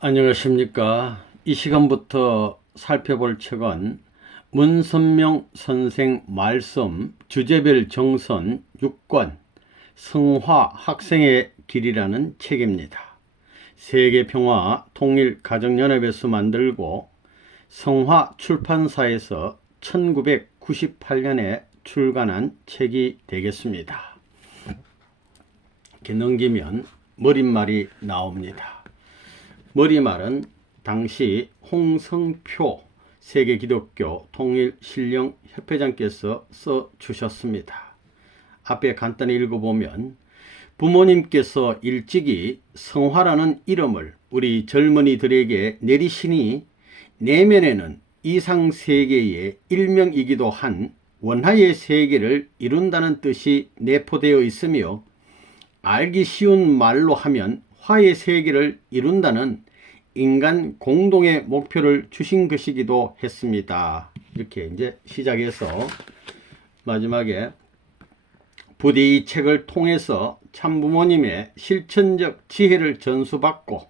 안녕하십니까. 이 시간부터 살펴볼 책은 문선명 선생 말씀 주제별 정선 6권 성화 학생의 길이라는 책입니다. 세계평화 통일가정연합에서 만들고 성화 출판사에서 1998년에 출간한 책이 되겠습니다. 이렇게 넘기면 머릿말이 나옵니다. 머리말은 당시 홍성표 세계기독교 통일신령협회장께서 써주셨습니다. 앞에 간단히 읽어보면 부모님께서 일찍이 성화라는 이름을 우리 젊은이들에게 내리시니 내면에는 이상세계의 일명이기도 한 원하의 세계를 이룬다는 뜻이 내포되어 있으며 알기 쉬운 말로 하면 화의 세계를 이룬다는 인간 공동의 목표를 주신 것이기도 했습니다. 이렇게 이제 시작해서 마지막에 부디 이 책을 통해서 참부모님의 실천적 지혜를 전수받고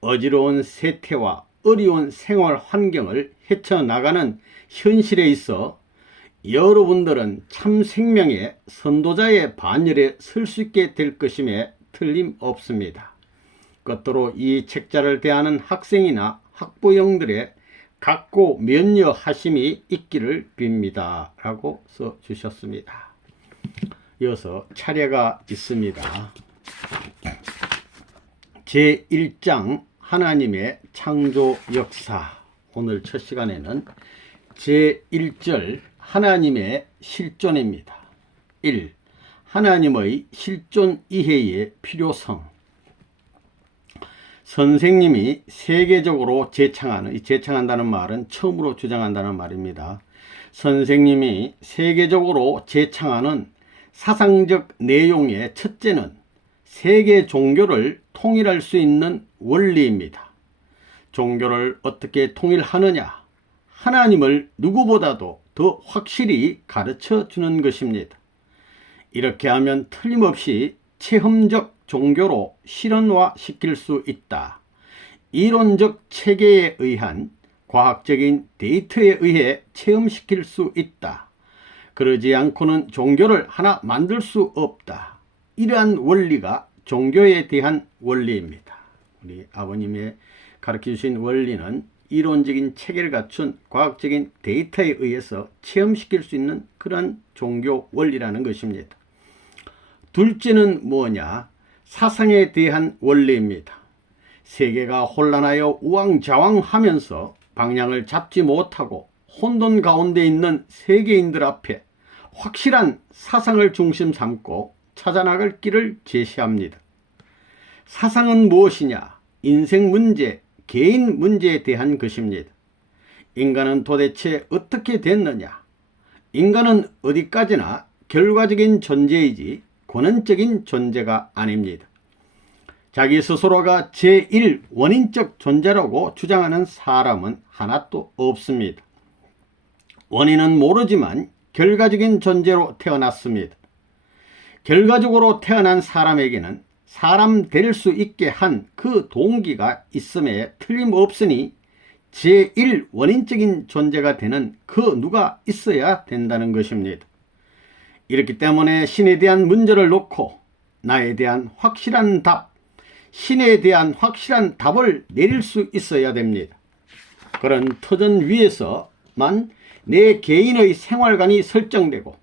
어지러운 세태와 어려운 생활 환경을 헤쳐나가는 현실에 있어 여러분들은 참 생명의 선도자의 반열에 설 수 있게 될 것임에 틀림없습니다. 끝으로 이 책자를 대하는 학생이나 학부형들의 각고 면려하심이 있기를 빕니다. 라고 써주셨습니다. 이어서 차례가 있습니다. 제1장 하나님의 창조 역사. 오늘 첫 시간에는 제1절 하나님의 실존입니다. 1. 하나님의 실존 이해의 필요성. 선생님이 세계적으로 제창한다는 말은 처음으로 주장한다는 말입니다. 선생님이 세계적으로 제창하는 사상적 내용의 첫째는 세계 종교를 통일할 수 있는 원리입니다. 종교를 어떻게 통일하느냐? 하나님을 누구보다도 더 확실히 가르쳐 주는 것입니다. 이렇게 하면 틀림없이 체험적 종교로 실현화시킬 수 있다. 이론적 체계에 의한 과학적인 데이터에 의해 체험시킬 수 있다. 그러지 않고는 종교를 하나 만들 수 없다. 이러한 원리가 종교에 대한 원리입니다. 우리 아버님의 가르쳐 주신 원리는 이론적인 체계를 갖춘 과학적인 데이터에 의해서 체험시킬 수 있는 그런 종교 원리라는 것입니다. 둘째는 뭐냐? 사상에 대한 원리입니다. 세계가 혼란하여 우왕좌왕하면서 방향을 잡지 못하고 혼돈 가운데 있는 세계인들 앞에 확실한 사상을 중심 삼고 찾아나갈 길을 제시합니다. 사상은 무엇이냐? 인생 문제, 개인 문제에 대한 것입니다. 인간은 도대체 어떻게 됐느냐? 인간은 어디까지나 결과적인 존재이지 권한적인 존재가 아닙니다. 자기 스스로가 제1원인적 존재라고 주장하는 사람은 하나도 없습니다. 원인은 모르지만 결과적인 존재로 태어났습니다. 결과적으로 태어난 사람에게는 사람 될 수 있게 한 그 동기가 있음에 틀림없으니 제1원인적인 존재가 되는 그 누가 있어야 된다는 것입니다. 이렇기 때문에 신에 대한 문제를 놓고 나에 대한 확실한 답, 신에 대한 확실한 답을 내릴 수 있어야 됩니다. 그런 터전 위에서만 내 개인의 생활관이 설정되고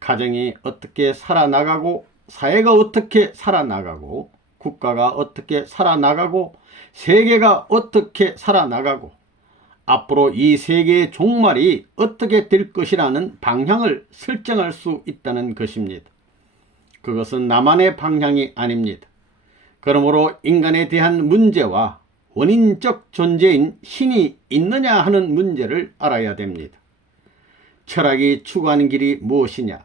가정이 어떻게 살아나가고 사회가 어떻게 살아나가고 국가가 어떻게 살아나가고 세계가 어떻게 살아나가고 앞으로 이 세계의 종말이 어떻게 될 것이라는 방향을 설정할 수 있다는 것입니다. 그것은 나만의 방향이 아닙니다. 그러므로 인간에 대한 문제와 원인적 존재인 신이 있느냐 하는 문제를 알아야 됩니다. 철학이 추구하는 길이 무엇이냐?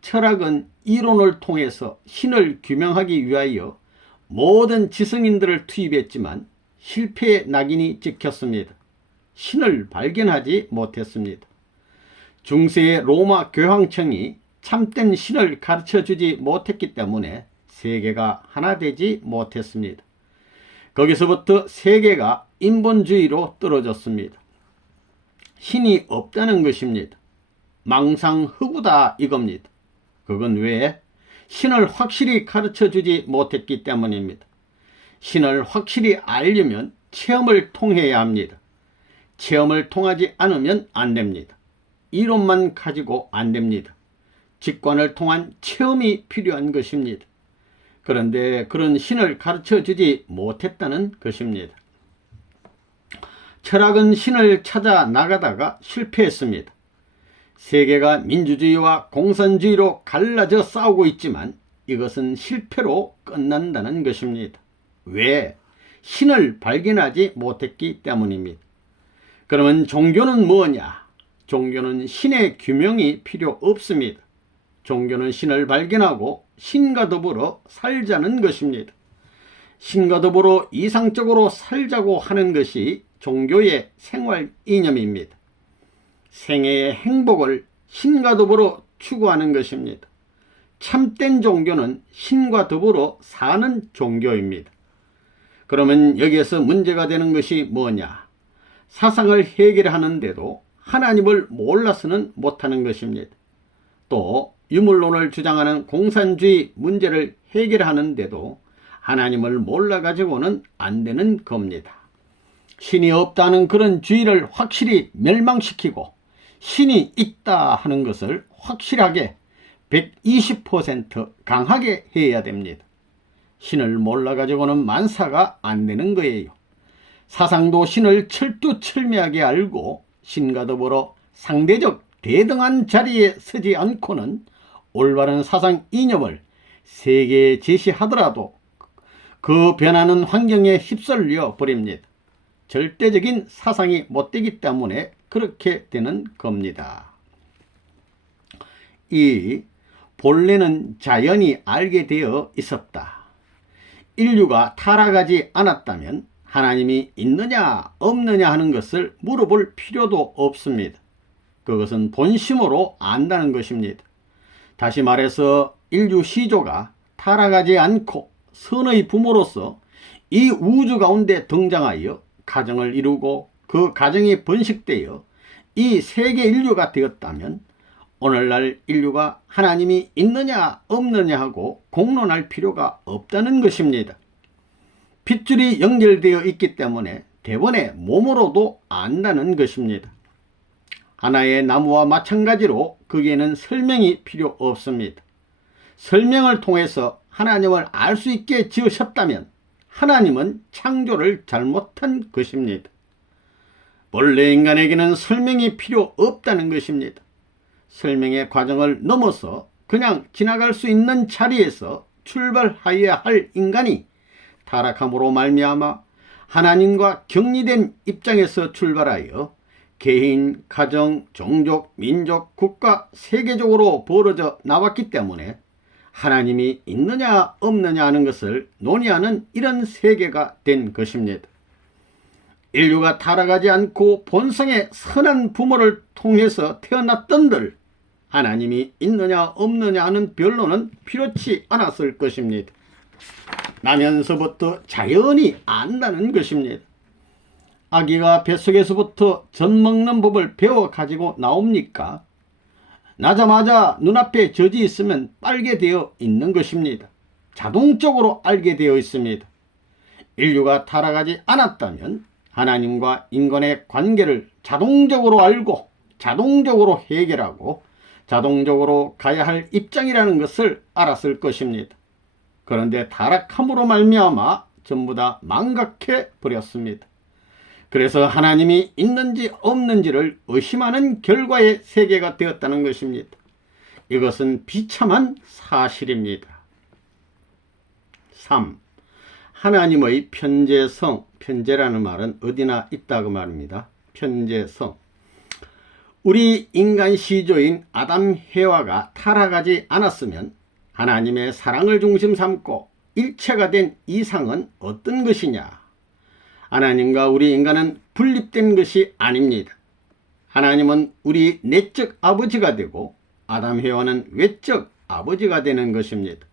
철학은 이론을 통해서 신을 규명하기 위하여 모든 지성인들을 투입했지만 실패의 낙인이 찍혔습니다. 신을 발견하지 못했습니다. 중세의 로마 교황청이 참된 신을 가르쳐주지 못했기 때문에 세계가 하나 되지 못했습니다. 거기서부터 세계가 인본주의로 떨어졌습니다. 신이 없다는 것입니다. 망상허구다 이겁니다. 그건 왜? 신을 확실히 가르쳐주지 못했기 때문입니다. 신을 확실히 알려면 체험을 통해야 합니다. 체험을 통하지 않으면 안 됩니다. 이론만 가지고 안 됩니다. 직관을 통한 체험이 필요한 것입니다. 그런데 그런 신을 가르쳐주지 못했다는 것입니다. 철학은 신을 찾아 나가다가 실패했습니다. 세계가 민주주의와 공산주의로 갈라져 싸우고 있지만 이것은 실패로 끝난다는 것입니다. 왜? 신을 발견하지 못했기 때문입니다. 그러면 종교는 뭐냐? 종교는 신의 규명이 필요 없습니다. 종교는 신을 발견하고 신과 더불어 살자는 것입니다. 신과 더불어 이상적으로 살자고 하는 것이 종교의 생활 이념입니다. 생애의 행복을 신과 더불어 추구하는 것입니다. 참된 종교는 신과 더불어 사는 종교입니다. 그러면 여기에서 문제가 되는 것이 뭐냐? 사상을 해결하는데도 하나님을 몰라서는 못하는 것입니다. 또 유물론을 주장하는 공산주의 문제를 해결하는데도 하나님을 몰라가지고는 안 되는 겁니다. 신이 없다는 그런 주의를 확실히 멸망시키고 신이 있다 하는 것을 확실하게 120% 강하게 해야 됩니다. 신을 몰라가지고는 만사가 안 되는 거예요. 사상도 신을 철두철미하게 알고 신과 더불어 상대적 대등한 자리에 서지 않고는 올바른 사상 이념을 세계에 제시하더라도 그 변하는 환경에 휩쓸려 버립니다. 절대적인 사상이 못되기 때문에 그렇게 되는 겁니다. 이 본래는 자연이 알게 되어 있었다. 인류가 타락하지 않았다면 하나님이 있느냐 없느냐 하는 것을 물어볼 필요도 없습니다. 그것은 본심으로 안다는 것입니다. 다시 말해서 인류 시조가 타락하지 않고 선의 부모로서 이 우주 가운데 등장하여 가정을 이루고 그 가정이 번식되어 이 세계 인류가 되었다면 오늘날 인류가 하나님이 있느냐 없느냐 하고 공론할 필요가 없다는 것입니다. 핏줄이 연결되어 있기 때문에 대번에 몸으로도 안다는 것입니다. 하나의 나무와 마찬가지로 거기에는 설명이 필요 없습니다. 설명을 통해서 하나님을 알 수 있게 지으셨다면 하나님은 창조를 잘못한 것입니다. 원래 인간에게는 설명이 필요 없다는 것입니다. 설명의 과정을 넘어서 그냥 지나갈 수 있는 자리에서 출발하여야 할 인간이 타락함으로 말미암아 하나님과 격리된 입장에서 출발하여 개인, 가정, 종족, 민족, 국가, 세계적으로 벌어져 나왔기 때문에 하나님이 있느냐 없느냐 하는 것을 논의하는 이런 세계가 된 것입니다. 인류가 타락하지 않고 본성의 선한 부모를 통해서 태어났던들 하나님이 있느냐 없느냐 하는 변론은 필요치 않았을 것입니다. 나면서부터 자연히 안다는 것입니다. 아기가 뱃속에서부터 젖 먹는 법을 배워 가지고 나옵니까? 나자마자 눈앞에 젖이 있으면 빨게 되어 있는 것입니다. 자동적으로 알게 되어 있습니다. 인류가 타락하지 않았다면 하나님과 인간의 관계를 자동적으로 알고 자동적으로 해결하고 자동적으로 가야 할 입장이라는 것을 알았을 것입니다. 그런데 타락함으로 말미암아 전부 다 망각해 버렸습니다. 그래서 하나님이 있는지 없는지를 의심하는 결과의 세계가 되었다는 것입니다. 이것은 비참한 사실입니다. 3. 하나님의 편재성. 편재라는 말은 어디나 있다고 말입니다. 편재성. 우리 인간 시조인 아담 해와가 타락하지 않았으면 하나님의 사랑을 중심 삼고 일체가 된 이상은 어떤 것이냐? 하나님과 우리 인간은 분립된 것이 아닙니다. 하나님은 우리 내적 아버지가 되고 아담 해와는 외적 아버지가 되는 것입니다.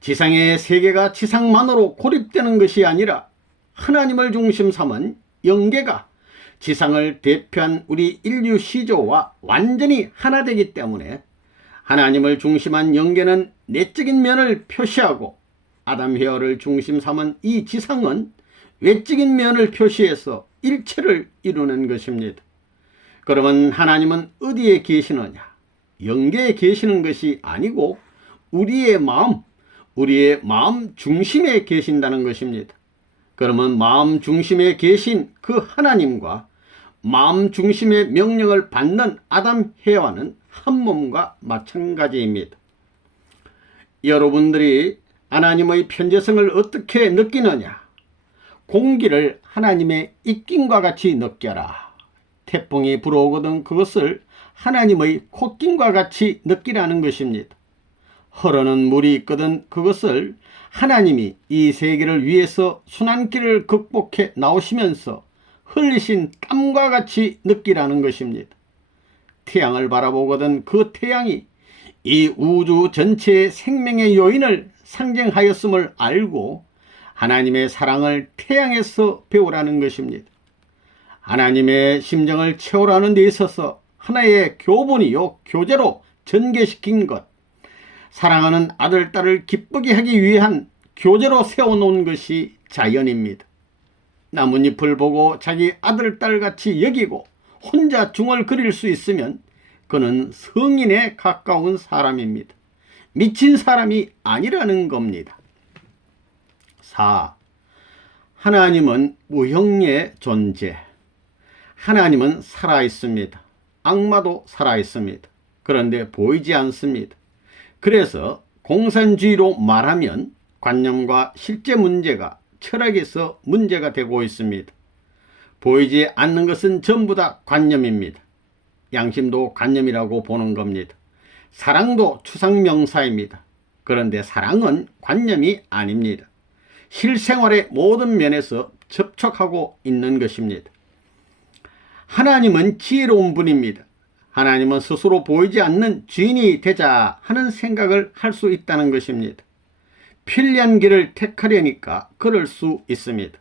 지상의 세계가 지상만으로 고립되는 것이 아니라 하나님을 중심 삼은 영계가 지상을 대표한 우리 인류 시조와 완전히 하나 되기 때문에 하나님을 중심한 영계는 내적인 면을 표시하고 아담 헤어를 중심 삼은 이 지상은 외적인 면을 표시해서 일체를 이루는 것입니다. 그러면 하나님은 어디에 계시느냐? 영계에 계시는 것이 아니고 우리의 마음 중심에 계신다는 것입니다. 그러면 마음 중심에 계신 그 하나님과 마음 중심의 명령을 받는 아담 헤와는 한 몸과 마찬가지입니다. 여러분들이 하나님의 편재성을 어떻게 느끼느냐? 공기를 하나님의 입김과 같이 느껴라. 태풍이 불어오거든 그것을 하나님의 콧김과 같이 느끼라는 것입니다. 흐르는 물이 있거든 그것을 하나님이 이 세계를 위해서 순환길을 극복해 나오시면서 흘리신 땀과 같이 느끼라는 것입니다. 태양을 바라보거든 그 태양이 이 우주 전체의 생명의 요인을 상징하였음을 알고 하나님의 사랑을 태양에서 배우라는 것입니다. 하나님의 심정을 채우라는 데 있어서 하나의 교본이요 교제로 전개시킨 것, 사랑하는 아들, 딸을 기쁘게 하기 위한 교제로 세워놓은 것이 자연입니다. 나뭇잎을 보고 자기 아들, 딸같이 여기고 혼자 중얼거릴 수 있으면 그는 성인에 가까운 사람입니다. 미친 사람이 아니라는 겁니다. 4. 하나님은 무형의 존재. 하나님은 살아있습니다. 악마도 살아있습니다. 그런데 보이지 않습니다. 그래서 공산주의로 말하면 관념과 실제 문제가 철학에서 문제가 되고 있습니다. 보이지 않는 것은 전부 다 관념입니다. 양심도 관념이라고 보는 겁니다. 사랑도 추상명사입니다. 그런데 사랑은 관념이 아닙니다. 실생활의 모든 면에서 접촉하고 있는 것입니다. 하나님은 지혜로운 분입니다. 하나님은 스스로 보이지 않는 주인이 되자 하는 생각을 할 수 있다는 것입니다. 편리한 길을 택하려니까 그럴 수 있습니다.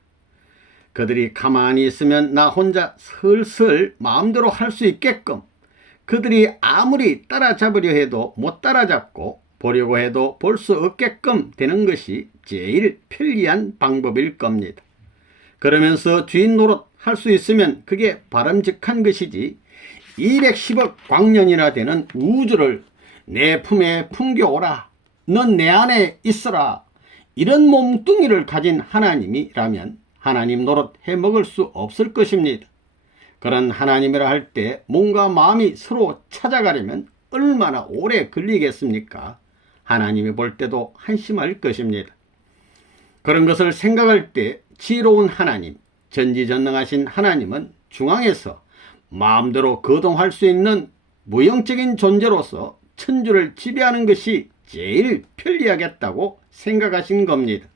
그들이 가만히 있으면 나 혼자 슬슬 마음대로 할 수 있게끔 그들이 아무리 따라잡으려 해도 못 따라잡고 보려고 해도 볼 수 없게끔 되는 것이 제일 편리한 방법일 겁니다. 그러면서 주인 노릇 할 수 있으면 그게 바람직한 것이지 210억 광년이나 되는 우주를 내 품에 품겨오라, 넌 내 안에 있어라, 이런 몸뚱이를 가진 하나님이라면 하나님 노릇 해먹을 수 없을 것입니다. 그런 하나님이라 할 때 몸과 마음이 서로 찾아가려면 얼마나 오래 걸리겠습니까? 하나님이 볼 때도 한심할 것입니다. 그런 것을 생각할 때 지혜로운 하나님, 전지전능하신 하나님은 중앙에서 마음대로 거동할 수 있는 무형적인 존재로서 천주를 지배하는 것이 제일 편리하겠다고 생각하신 겁니다.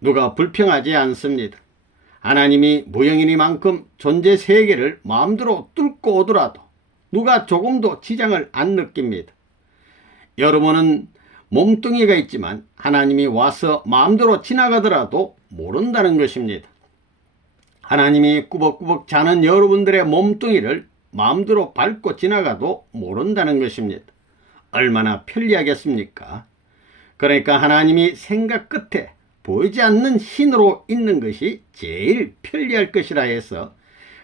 누가 불평하지 않습니다. 하나님이 무형이니만큼 존재 세계를 마음대로 뚫고 오더라도 누가 조금도 지장을 안 느낍니다. 여러분은 몸뚱이가 있지만 하나님이 와서 마음대로 지나가더라도 모른다는 것입니다. 하나님이 꾸벅꾸벅 자는 여러분들의 몸뚱이를 마음대로 밟고 지나가도 모른다는 것입니다. 얼마나 편리하겠습니까? 그러니까 하나님이 생각 끝에 보이지 않는 신으로 있는 것이 제일 편리할 것이라 해서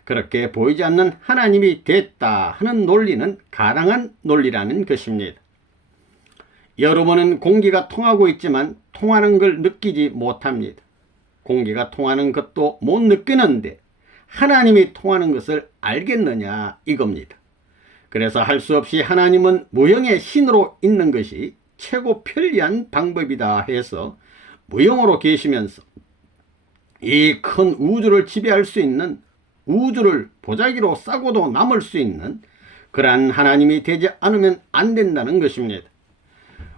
그렇게 보이지 않는 하나님이 됐다 하는 논리는 가당한 논리라는 것입니다. 여러분은 공기가 통하고 있지만 통하는 걸 느끼지 못합니다. 공기가 통하는 것도 못 느끼는데 하나님이 통하는 것을 알겠느냐 이겁니다. 그래서 할 수 없이 하나님은 무형의 신으로 있는 것이 최고 편리한 방법이다 해서 무형으로 계시면서 이 큰 우주를 지배할 수 있는, 우주를 보자기로 싸고도 남을 수 있는 그러한 하나님이 되지 않으면 안 된다는 것입니다.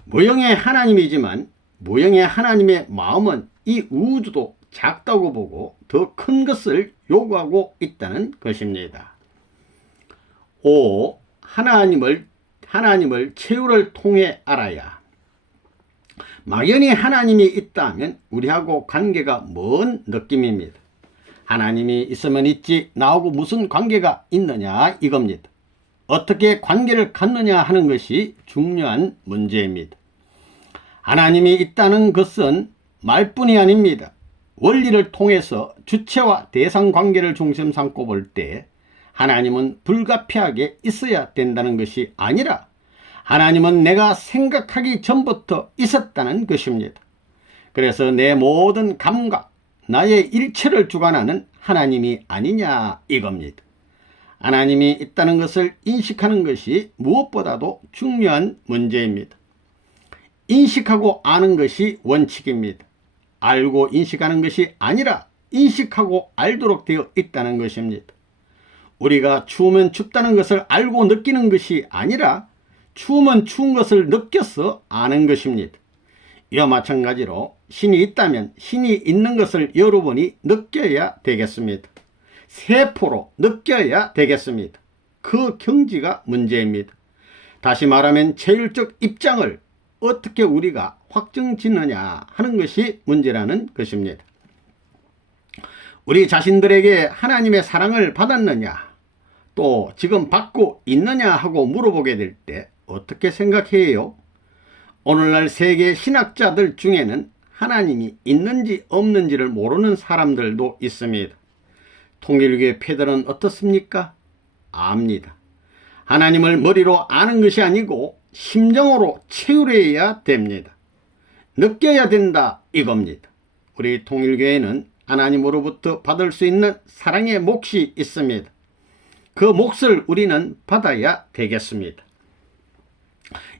무형의 하나님이지만 무형의 하나님의 마음은 이 우주도 작다고 보고 더 큰 것을 요구하고 있다는 것입니다. 5. 하나님을 최후를 통해 알아야. 막연히 하나님이 있다면 우리하고 관계가 먼 느낌입니다. 하나님이 있으면 있지 나하고 무슨 관계가 있느냐 이겁니다. 어떻게 관계를 갖느냐 하는 것이 중요한 문제입니다. 하나님이 있다는 것은 말뿐이 아닙니다. 원리를 통해서 주체와 대상 관계를 중심 삼고 볼 때 하나님은 불가피하게 있어야 된다는 것이 아니라 하나님은 내가 생각하기 전부터 있었다는 것입니다. 그래서 내 모든 감각, 나의 일체를 주관하는 하나님이 아니냐 이겁니다. 하나님이 있다는 것을 인식하는 것이 무엇보다도 중요한 문제입니다. 인식하고 아는 것이 원칙입니다. 알고 인식하는 것이 아니라 인식하고 알도록 되어 있다는 것입니다. 우리가 추우면 춥다는 것을 알고 느끼는 것이 아니라 추우면 추운 것을 느껴서 아는 것입니다. 이와 마찬가지로 신이 있다면 신이 있는 것을 여러분이 느껴야 되겠습니다. 세포로 느껴야 되겠습니다. 그 경지가 문제입니다. 다시 말하면 제일적 입장을 어떻게 우리가 확정짓느냐 하는 것이 문제라는 것입니다. 우리 자신들에게 하나님의 사랑을 받았느냐 또 지금 받고 있느냐 하고 물어보게 될 때 어떻게 생각해요? 오늘날 세계 신학자들 중에는 하나님이 있는지 없는지를 모르는 사람들도 있습니다. 통일교의 패들은 어떻습니까? 압니다. 하나님을 머리로 아는 것이 아니고 심정으로 체휼해야 됩니다. 느껴야 된다 이겁니다. 우리 통일교회는 하나님으로부터 받을 수 있는 사랑의 몫이 있습니다. 그 몫을 우리는 받아야 되겠습니다.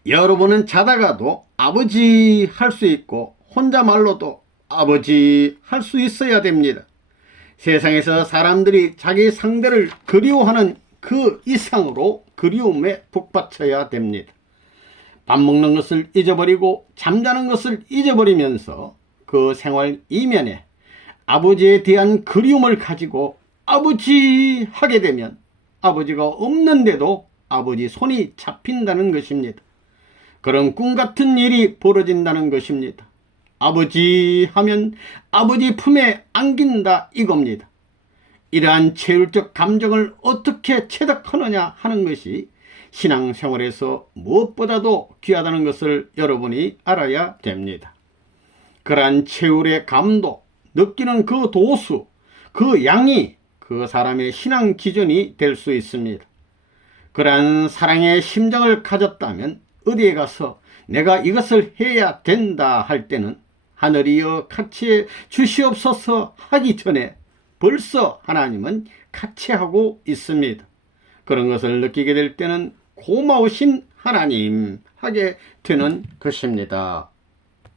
여러분은 자다가도 아버지 할 수 있고 혼자말로도 아버지 할 수 있어야 됩니다. 세상에서 사람들이 자기 상대를 그리워하는 그 이상으로 그리움에 북받쳐야 됩니다. 밥 먹는 것을 잊어버리고 잠자는 것을 잊어버리면서 그 생활 이면에 아버지에 대한 그리움을 가지고 아버지 하게 되면 아버지가 없는데도 아버지 손이 잡힌다는 것입니다. 그런 꿈 같은 일이 벌어진다는 것입니다. 아버지 하면 아버지 품에 안긴다 이겁니다. 이러한 체율적 감정을 어떻게 체득하느냐 하는 것이 신앙생활에서 무엇보다도 귀하다는 것을 여러분이 알아야 됩니다. 그러한 체율의 감도, 느끼는 그 도수, 그 양이 그 사람의 신앙 기준이 될 수 있습니다. 그러한 사랑의 심정을 가졌다면 어디에 가서 내가 이것을 해야 된다 할 때는 하늘이여 같이 주시옵소서 하기 전에 벌써 하나님은 같이 하고 있습니다. 그런 것을 느끼게 될 때는 고마우신 하나님 하게 되는 것입니다.